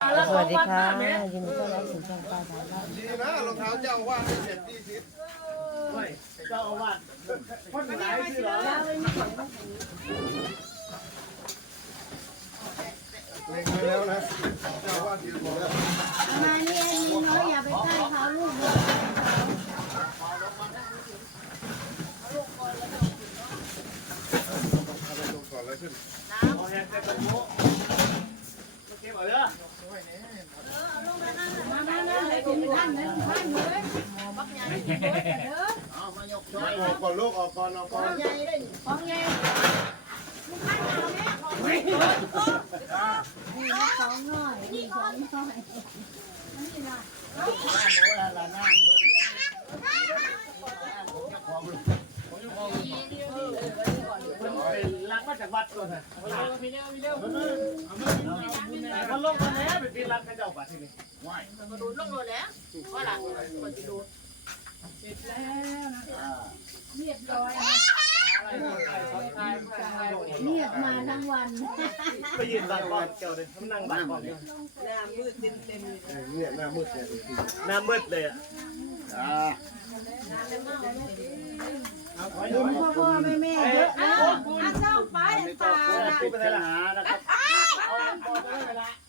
สวัสดีค่ะยินดีต้อนรับสู่ช่องป้าทางบ้านดีนะรองเท้าเจ้าว่าไม่เสร็จที่ทิศเจ้าอาวาสคนไหนที่เหรอเล็งไปแล้วนะเจ้าว่าทีบอกแล้วมานี่เองน้อยอย่าไปใกล้เขาลูกเลยเอาไปดูก่อนแล้วขึ้นเอาแฮนด์ ก็บเอาเด้อ มามามาให้ถึงท่านนะท่านเลย เอามายกช่วย ออกก่อนลูกออกก่อนออกก่อน ของไงนี่ของหน่อยนี่ของหน่อย เป็นลักมา จากวัดก่อนนะมีเร็วมีเร็วมันลงมาแล้วเป็นปีรักกันเจ้าป่ะทีนี้ว้ายเรียบร้อยอะไรคนไทยคนไทยเงียบมาทั้งวันไปยืนบังก่อนเจ้าเลยมันนั่งบังก่อนเนี่ยหน้ามืดเนี่ยหน้ามืดเลยอะคุณพ่อพ่อแม่แม่เยอะนะ อาเจ้าฟ้าแห่งตาพูดไปเลยล่ะนะครับ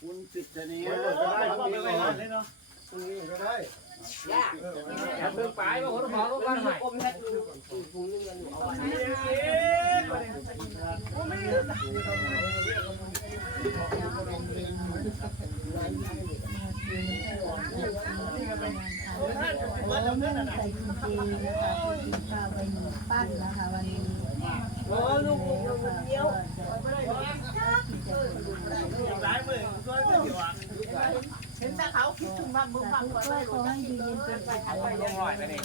คุณจิตจะนี้ไม่ได้ไม่ได้เลยเนาะตรงนี้ก็ได้อย่าเพิ่งไปว่าคนขอรู้กันหน่อยใส่กุญแจนะคะกินข้าวไปหนึ่งปั้นนะคะวันนี้โอ้ลูกลูกเดียว เห็นแต่เขาคิดถึงบ้านมึงบ้านก็ขอให้อยู่เย็นเป็นสุขลงหน่อยไปนี่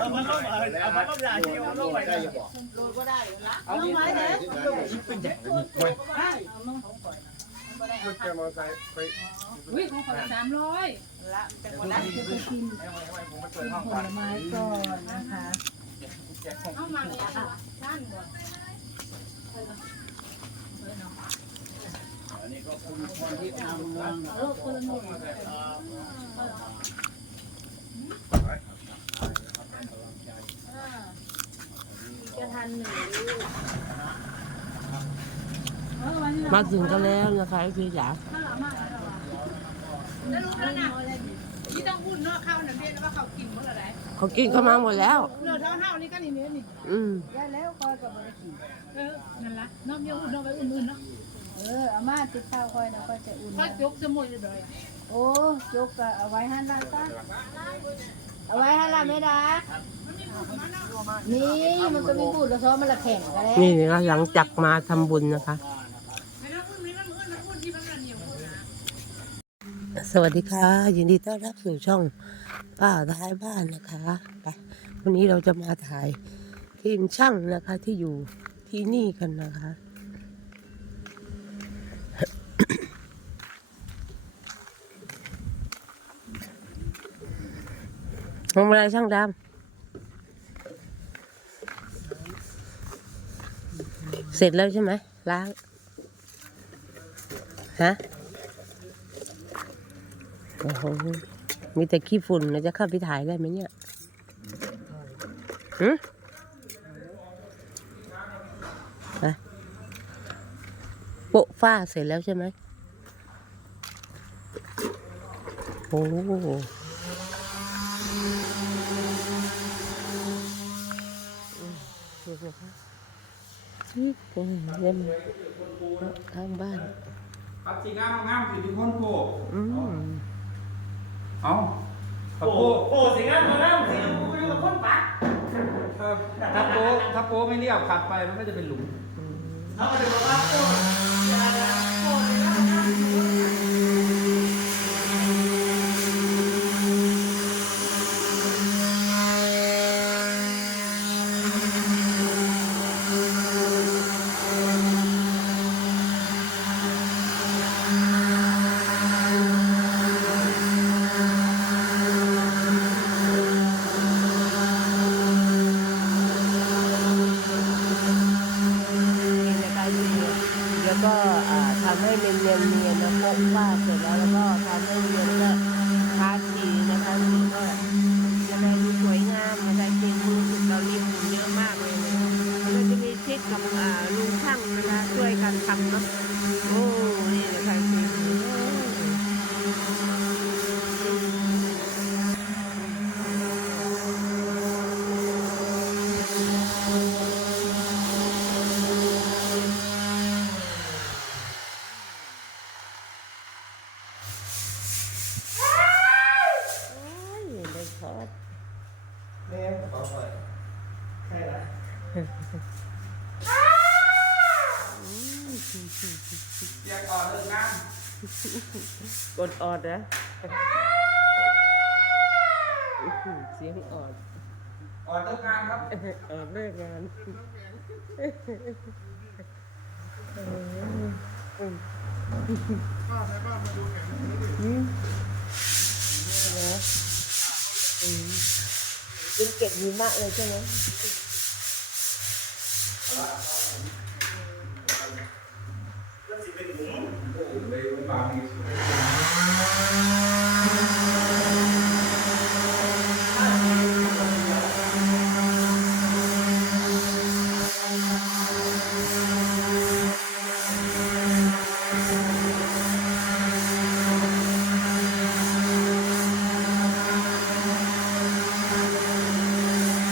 เอามันลงเอามันลงยาที่เอาลงไปได้โดยก็ได้ละเอาไว้เลยขึ้นแกมอไซค์ไปวิ่งของเขาสามร้อยละเป็นคนละจะไปกินผลไม้ก่อนนะคะเอามาเลยอะท่านก่อน โลกคนละหนุ่มจะทันหนึ่งมาถึงกันแล้วนะคะพี่จ๋าแล้วรู้แล้วนะที่ต้องพูดเนาะข้าวนั่นเรียนว่าเขากินหมดอะไรเขากินเข้ามาหมดแล้วเนื้อเท่าเท่านี่ก็นี่เนื้อนี่อืมได้แล้วคอยกับบริษัทเออนั่นละนอกเดียวอุ่นนอกไปอุ่นๆเนาะ เอออามาติดข้าวคอยนะก็จะอุ่นก็ยกสมุนเลยอะโอ้ยกก็เอาไว้ให้ด้านใต้เอาไว้ให้ละไม่ได้นี่มันก็มีพูดแล้วซ้อมมันละแข่งกันแล้วนี่นะคะหลังจากมาทำบุญนะคะไม่ต้องอุ่นไม่ต้องอุ่นนะอุ่นที่บ้านเหนียวนะสวัสดีค่ะ ยินดีต้อนรับสู่ช่องป้าท้ายบ้านนะคะไปวันนี้เราจะมาถ่ายทีมช่างนะคะที่อยู่ที่นี่กันนะคะ ทำอะไรช่างดำเสร็จแล้วใช่ไหมล้างฮะโอ้โหมีแต่ขี้ฝุ่นนะจะเข้าไปถ่ายได้ไหมเนี่ยหือะโปะฝ้าเสร็จแล้วใช่ไหมโอ้มดูสิคะ นี่เป็นเล่นข้างบ้านปัดสีงามงามสิทุกคนโผล่อืมเอาถ้าโอ้โป้โหสิงห์มาแล้วสิอยู่กับคนปักถ้าถ้าโป้ถ้าโป้ไม่เรียบขัดไปมันก็จะเป็นหลุมเขาก็เลยบอกว่าโอ้ ทำให้เนียนเนียนเนียนนะพกว่าเสร็จแล้วแล้วก็ทำให้เนียนก็ทาสีนะคะนี่ก็จะได้ดูสวยงามจะได้เป็นมือสุดเราเรียนเยอะมากเลยเก็จะมีเช็คกับลุงช่างนะคะช่วยกันทำเนาะโอ้นี่เดี๋ยวใคะ กดออดนะเสียงออดออกเลิกงานครับออดเลิกงานป้าในบ้านมาดูแข่งกันดิอืมเหรออืมเป็นเก็บหิมะเลยใช่ไหม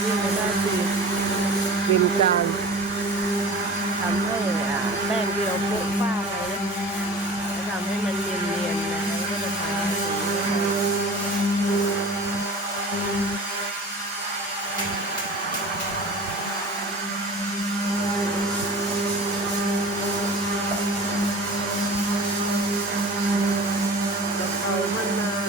นี่ก็ได้คือเป็นการทำให้อ่าแป้งที่เราโปะป้าไปนะแล้วทำให้มันเนียนๆนะแล้วก็จะทาสีกะเพรามะนาว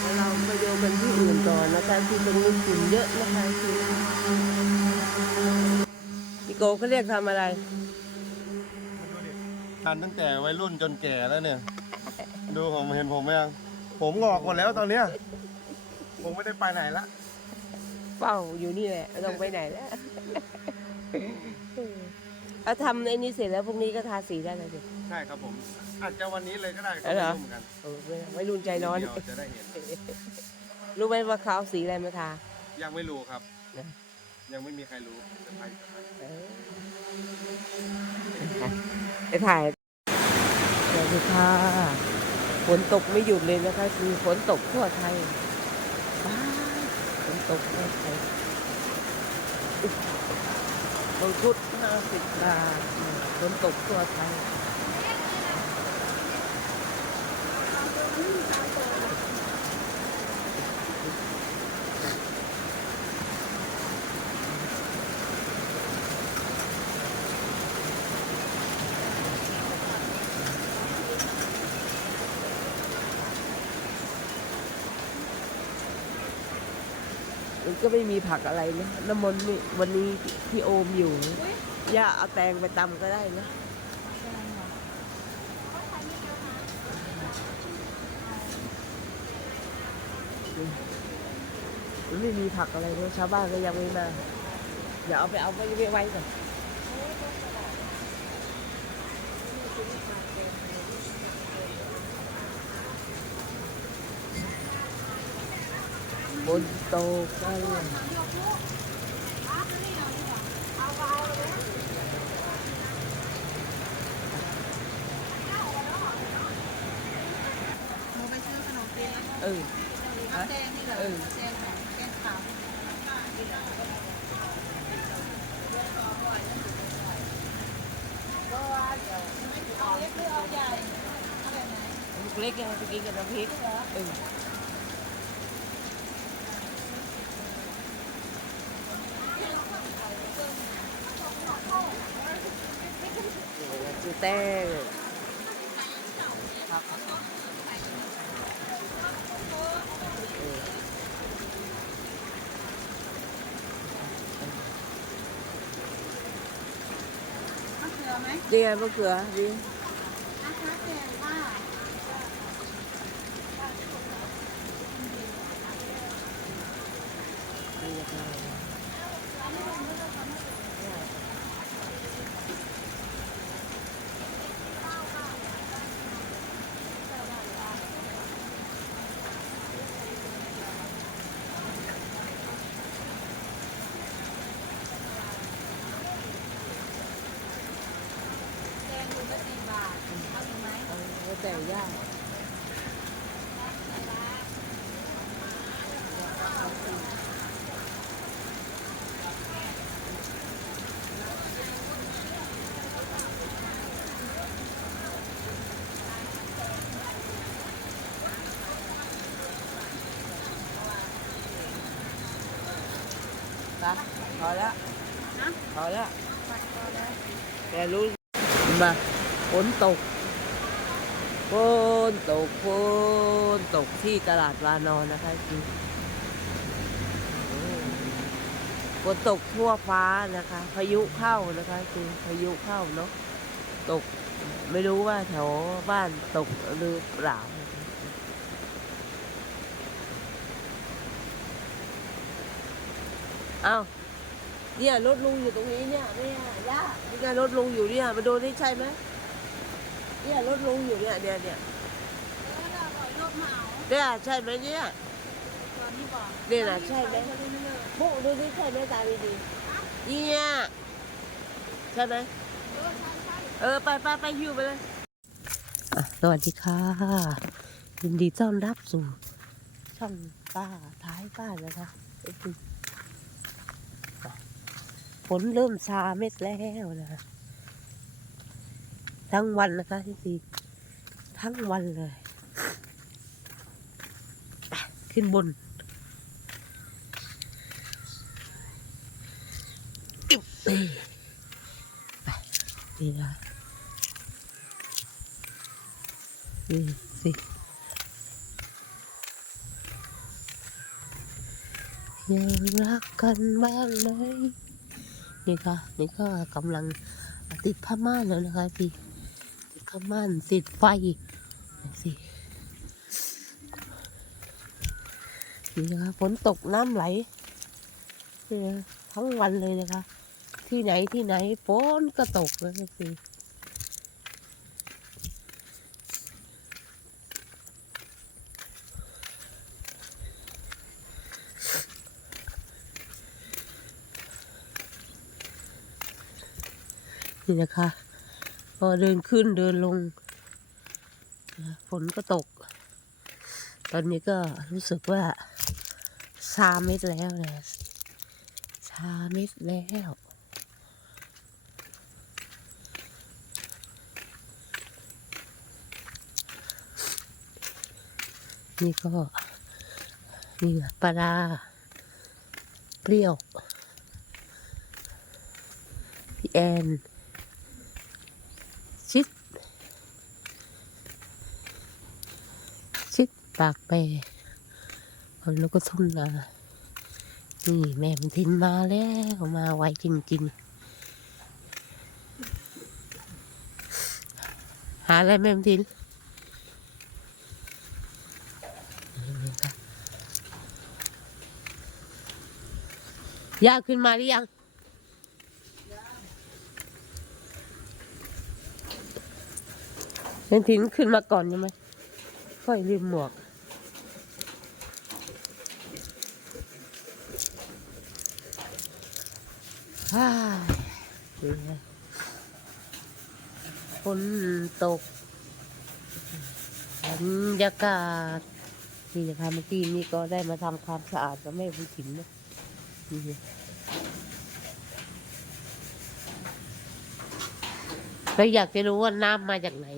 แล้วเราไปดูกันที่อื่นก่อนนะคะที่ ตรงนี้ฝุ่นเยอะนะคะคือพี่โกเขาเรียกทำอะไรทันตั้งแต่วัยรุ่นจนแก่แล้วเนี่ย ดูผมเห็นผมไหมยังผมงอกหมดแล้วตอนเนี้ยผมไม่ได้ไปไหนละเฝ้าอยู่นี่แหละไม่ต้องไปไหนแล้วเอาทำไอ้นี้เสร็จแล้วพรุ่งนี้ก็ทาสีได้เลยสิใช่ครับผมอาจจะวันนี้เลยก็ได้ก็เอาเหรอไม่รู้เหมือนกันเออไม่ไม่รุ่นใจร้อน เดี๋ยวจะได้เห็น รู้ไหมว่าเขาเอาสีอะไรมาทา ยังไม่รู้ครับ นะ ยังไม่มีใครรู้จะไปจะไปเออไปถ่ายสวัสดีค่ะฝนตกไม่หยุดเลยนะคะ คือฝนตกทั่วไทยบ้าฝนตกทั่วไทยมังคุดห้าสิบบาทฝนตกทั่วไทย ก็ไม่มีผักอะไรนะน้ำมนต์นี่วันนี้พี่โอมอยู่ย่าเอาแตงไปตำก็ได้นะไม่มีผักอะไรเลยชาวบ้านก็ยังไม่มา เดี๋ยวเอาไปเอาไปไว้ไว้ก่อน บนโตะกันหนูไปซื้อ ขนมจีนแล้ว เออ น้ำแดงนี่เหรอ เออ แดงของแกงขาวเอาเล็กหรือเอาใหญ่เอาแบบไหน ลูกเล็กยังไปกินกับน้ำพริกเออคือแต้งเออ มะเขือไหม นี่ไงมะเขือนี่ นะคะแกงว่า นี่นะคะเอาแล้ว แต่ย่างปะพอแล้ ฝนตกฝนตกที่ตลาดวานอนนะคะจริงฝนตกทั่วฟ้านะคะ พายุเข้านะคะคือพายุเข้าเนาะตกไม่รู้ว่าแถวบ้านตกหรือเปล่าเอ้าเนี่ยรถลุงอยู่ตรงนี้เนี่ยเนี่ยย่านี่ไงรถลุงอยู่เนี่ยมาดูนี่ใช่ไหม เนี่ยรถลุงอยู่เนี่ยเนี่ยเนี่ยแล้วเราปล่อยรถมาเอาเนี่ยใช่ไหมเนี่ยตอนนี้บอกเนี่ยนะใช่ไหมปุ๊ดูนี่ใช่ไหมตาดีๆเนี่ยใช่ไหมเออไปไปไปหิวไปเลยอะสวัสดีค่ะ ยินดีต้อนรับสู่ช่องป้าท้ายป้านะคะไอ้คุณฝนเริ่มซาเม็ดแล้วนะ ทั้งวันนะคะที่สี่ทั้งวันเลย ขึ้นบนนี่นะนี่สิยังรักกันบ้างไหมนี่ค่ะ นี่ก็กำลังติดผ้าม่านแล้วนะคะพี่ ม่านติดไฟสินี่นะคะฝนตกน้ำไหลทั้งวันเลยนะคะ ที่ไหนที่ไหนฝนก็ตกเลยนะสินี่นะคะ พอเดินขึ้นเดินลง ฝนก็ตก ตอนนี้ก็รู้สึกว่าซาเม็ดแล้วนะซาเม็ดแล้วนี่ก็นี่นะปลาร้าเปรี้ยว พี่แอน ชิด ชิด ปากแปรแล้วก็ทุ่งนานี่แม่มันทินมาแล้วมาไวจริงๆ หาอะไรแม่มันทินยากขึ้นมาหรือยังเห็นถินขึ้นมาก่อนใช่ไหมค่อยลืมหมวก ฮ่า ฝนตกบรรยากาศนี่นะคะเมื่อกี้นี่ก็ได้มาทำความสะอาดกับแม่ผู้ถินนะนี่แล้วอยากจะรู้ว่าน้ำมาจากไหน